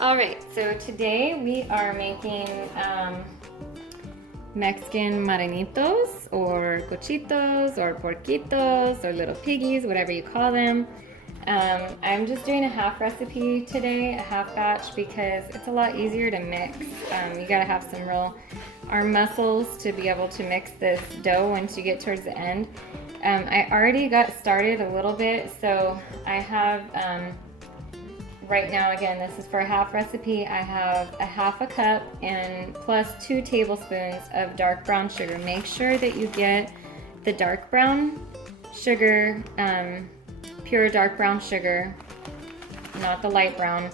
All right, so today we are making Mexican Marranitos or Cochitos or Porquitos or little piggies, whatever you call them. I'm just doing a half recipe today, a half batch, because it's a lot easier to mix. You gotta have some real arm muscles to be able to mix this dough once you get towards the end. I already got started a little bit, so I have right now, again, this is for a half recipe. I have a half a cup and plus 2 tablespoons of dark brown sugar. Make sure that you get the dark brown sugar, pure dark brown sugar, not the light brown.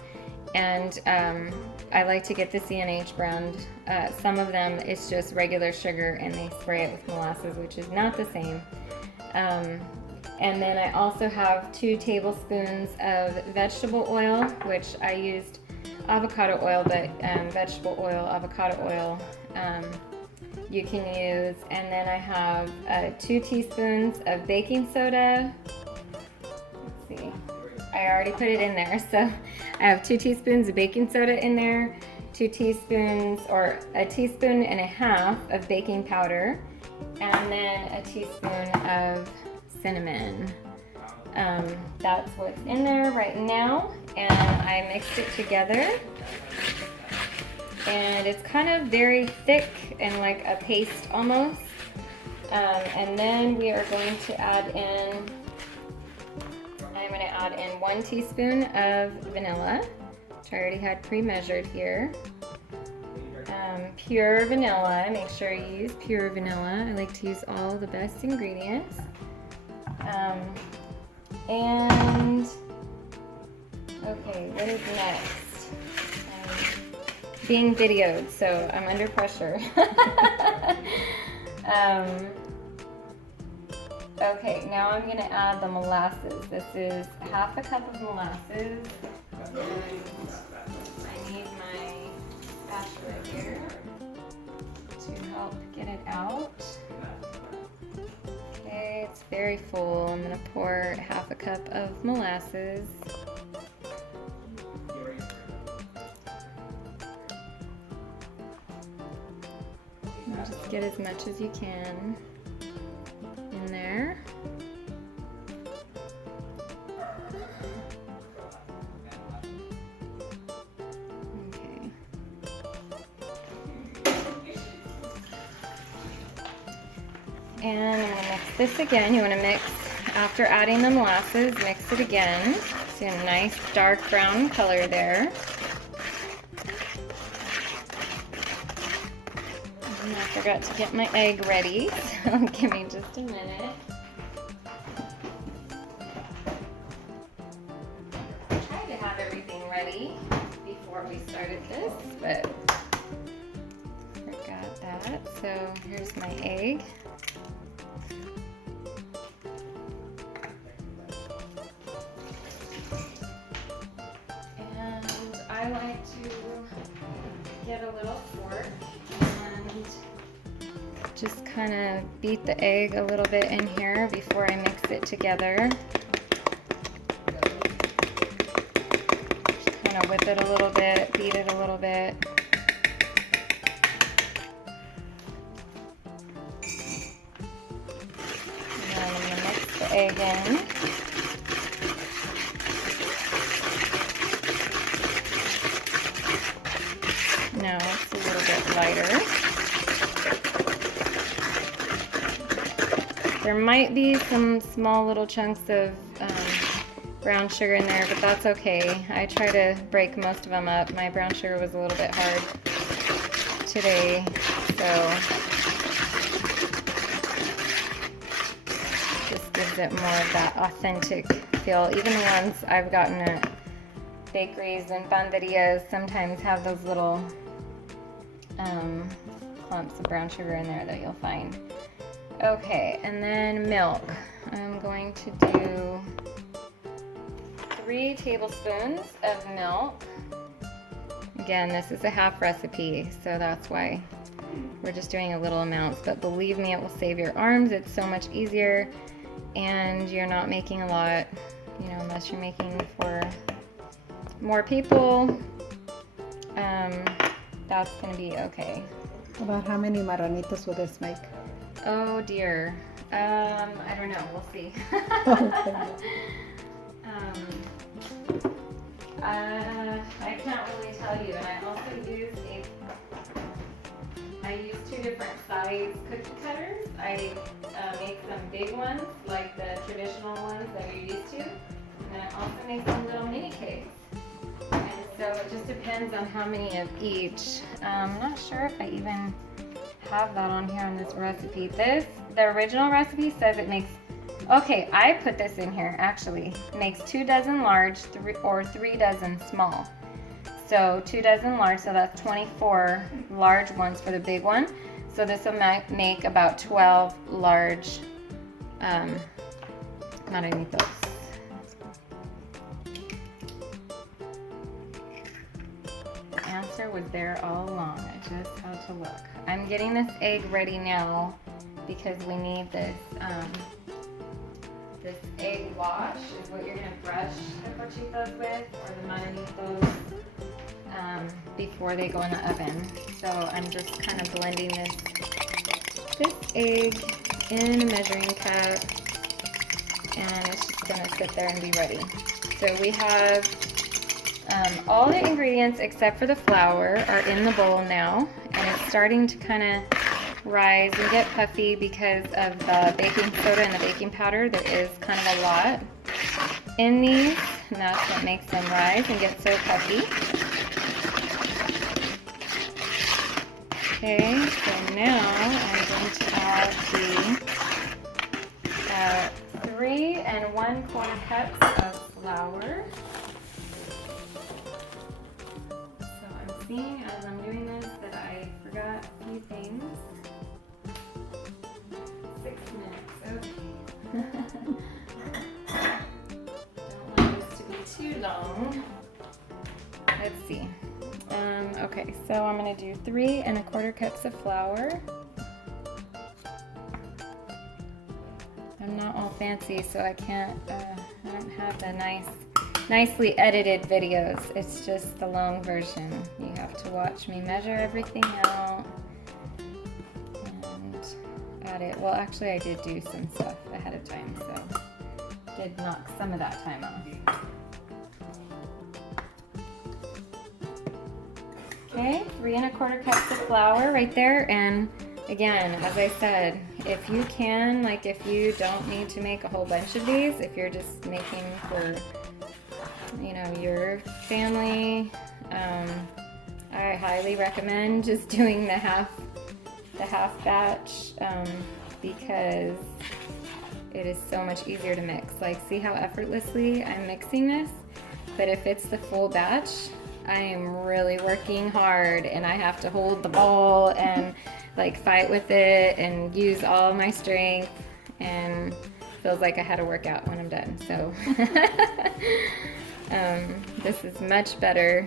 And I like to get the CNH brand. Some of them, it's just regular sugar and they spray it with molasses, which is not the same. And then I also have 2 tablespoons of vegetable oil, which I used avocado oil, but vegetable oil, avocado oil, you can use. And then I have 2 teaspoons of baking soda. Let's see, I already put it in there. So I have 2 teaspoons of baking soda in there, 2 teaspoons or a teaspoon and a half of baking powder, and then a teaspoon of cinnamon. That's what's in there right now, and I mixed it together, and it's kind of very thick and like a paste almost. And then we are going to add in, I'm going to add in 1 teaspoon of vanilla, which I already had pre-measured here. Pure vanilla, make sure you use pure vanilla. I like to use all the best ingredients. And okay, what is next? Being videoed, so I'm under pressure. Okay, now I'm gonna add the molasses. This is half a cup of molasses, and I need my spatula here to help get it out. Okay, it's very full. I'm gonna pour half a cup of molasses. And just get as much as you can in there. Okay. And I'm gonna mix this again. You wanna mix, after adding the molasses, mix it again. See a nice dark brown color there. And I forgot to get my egg ready, so give me just a minute. I tried to have everything ready before we started this, but forgot that. So here's my egg. I like to get a little fork and just kind of beat the egg a little bit in here before I mix it together. Just kind of whip it a little bit, beat it a little bit. And then I'm going to mix the egg in. No, it's a little bit lighter. There might be some small little chunks of brown sugar in there, but that's okay. I try to break most of them up. My brown sugar was a little bit hard today, so just gives it more of that authentic feel. Even the ones I've gotten at bakeries and panderias sometimes have those little clumps of brown sugar in there that you'll find. Okay, and then milk. I'm going to do 3 tablespoons of milk. Again, this is a half recipe, so that's why we're just doing a little amounts, but believe me, it will save your arms. It's so much easier, and you're not making a lot, you know, unless you're making for more people. that's gonna be okay. About how many Marranitos will this make? Oh dear. I don't know. We'll see. I can't really tell you. And I also use two different size cookie cutters. I make some big ones, like the traditional ones that you're used to. And then I also make some little mini cakes. And so it just depends on how many of each. I'm not sure if I even have that on here on this recipe. The original recipe says it makes, okay, I put this in here actually. It makes 2 dozen large or 3 dozen small. So 2 dozen large, so that's 24 large ones for the big one. So this will make about 12 large Marranitos. The answer was there all along. I just had to look. I'm getting this egg ready now because we need this this egg wash is what you're gonna brush the Cochitos with, or the Marranitos, before they go in the oven. So I'm just kind of blending this egg in a measuring cup, and it's just gonna sit there and be ready. So we have all the ingredients except for the flour are in the bowl now, and it's starting to kind of rise and get puffy because of the baking soda and the baking powder. There is kind of a lot in these, and that's what makes them rise and get so puffy. Okay, so now I'm going to add the 3 1/4 cups of flour. So I'm seeing as I'm doing this that I forgot a few things. 6 minutes, okay. Don't want this to be too long. Let's see. Okay, so I'm gonna do 3 1/4 cups of flour. I'm not all fancy, so I can't, I don't have the nicely edited videos. It's just the long version. You have to watch me measure everything out and add it. Well, actually I did do some stuff ahead of time, so did knock some of that time off. Okay, 3 1/4 cups of flour right there. And again, as I said, if you can, like if you don't need to make a whole bunch of these, if you're just making for, you know, your family, I highly recommend just doing the half batch, because it is so much easier to mix. Like, see how effortlessly I'm mixing this? But if it's the full batch, I am really working hard and I have to hold the ball and like fight with it and use all my strength, and feels like I had a workout when I'm done. So this is much better.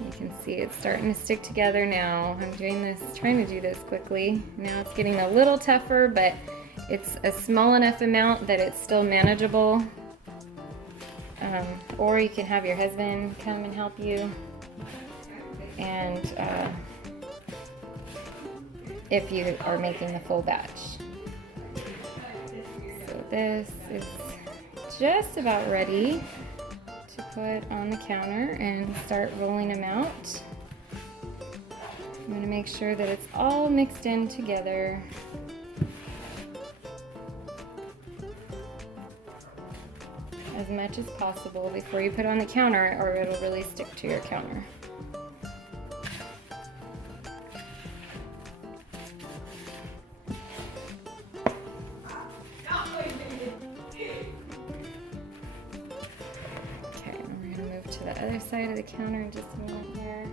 You can see it's starting to stick together now. I'm doing this, trying to do this quickly. Now it's getting a little tougher, but it's a small enough amount that it's still manageable. Or you can have your husband come and help you. And if you are making the full batch. So this is just about ready to put on the counter and start rolling them out. I'm going to make sure that it's all mixed in together. As much as possible before you put it on the counter, or it'll really stick to your counter. Okay, we're gonna move to the other side of the counter in just a minute here.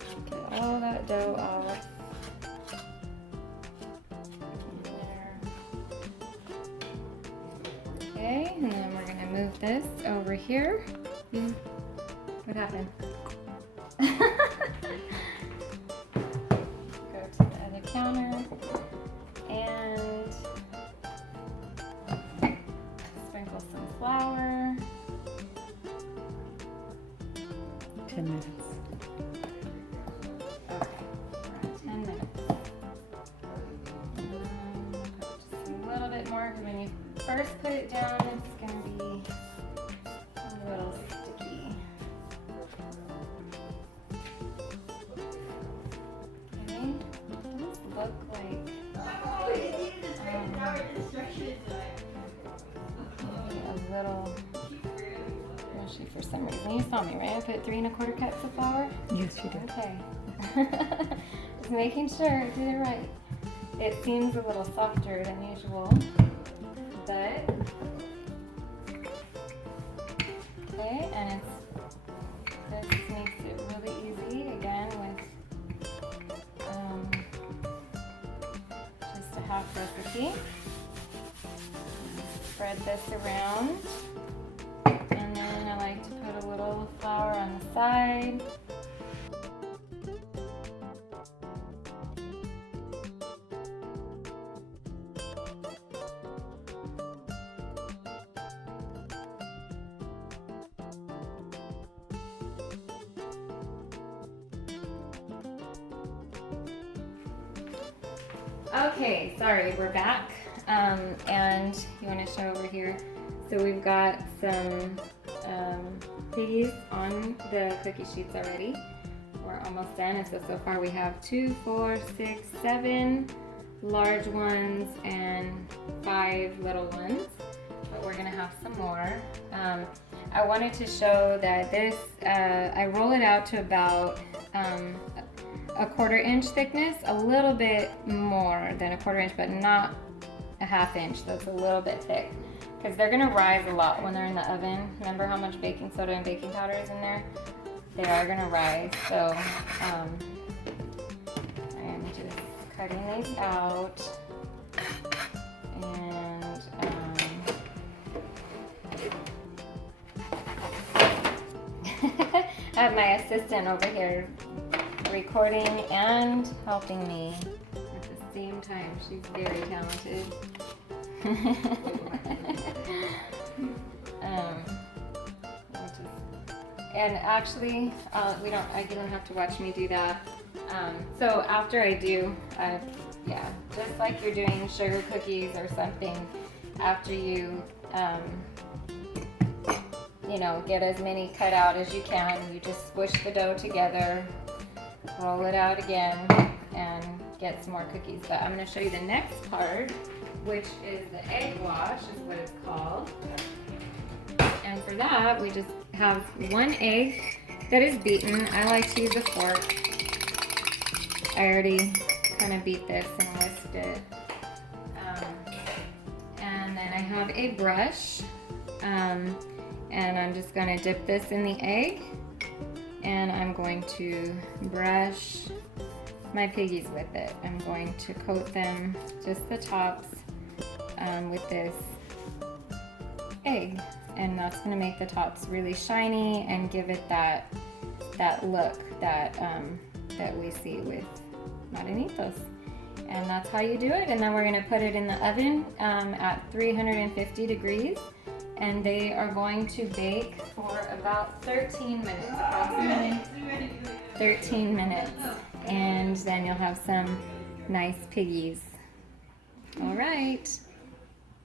Just get all that dough off. Okay, and then we're gonna move this over here. What happened? Go to the other counter and sprinkle some flour. 10 minutes. Okay, around 10 minutes. Just a little bit more, because when you first put it down, it's going to be a little sticky. Okay, those look like maybe a little mushy for some reason. You saw me, right? I put 3 1/4 cups of flour. Yes, you did. Okay. Just making sure I did it right. It seems a little softer than usual, but okay, and this makes it really easy again with just a half recipe. Spread this around, and then I like to put a little flour on the side. Okay, sorry, we're back. And you want to show over here? So we've got some piggies on the cookie sheets already. We're almost done, and so far we have 2, 4, 6, 7 large ones and 5 little ones. But we're gonna have some more. I wanted to show that this, I roll it out to about a 1/4 inch thickness, a little bit more than a 1/4 inch, but not a 1/2 inch. That's a little bit thick, because they're gonna rise a lot when they're in the oven. Remember how much baking soda and baking powder is in there? They are gonna rise. So I am just cutting these out, and I have my assistant over here recording and helping me at the same time. She's very talented. And actually, you don't have to watch me do that. So after I do, yeah, just like you're doing sugar cookies or something, after you get as many cut out as you can, you just squish the dough together, roll it out again, and get some more cookies. But I'm going to show you the next part, which is the egg wash, is what it's called. And for that, we just have 1 egg that is beaten. I like to use a fork. I already kind of beat this and whisked it. And then I have a brush, and I'm just going to dip this in the egg, and I'm going to brush my piggies with it. I'm going to coat them, just the tops, with this egg, and that's going to make the tops really shiny and give it that look that we see with Marranitos. And that's how you do it. And then we're going to put it in the oven at 350 degrees, and they are going to bake for about 13 minutes, approximately 13 minutes, and then you'll have some nice piggies. All right.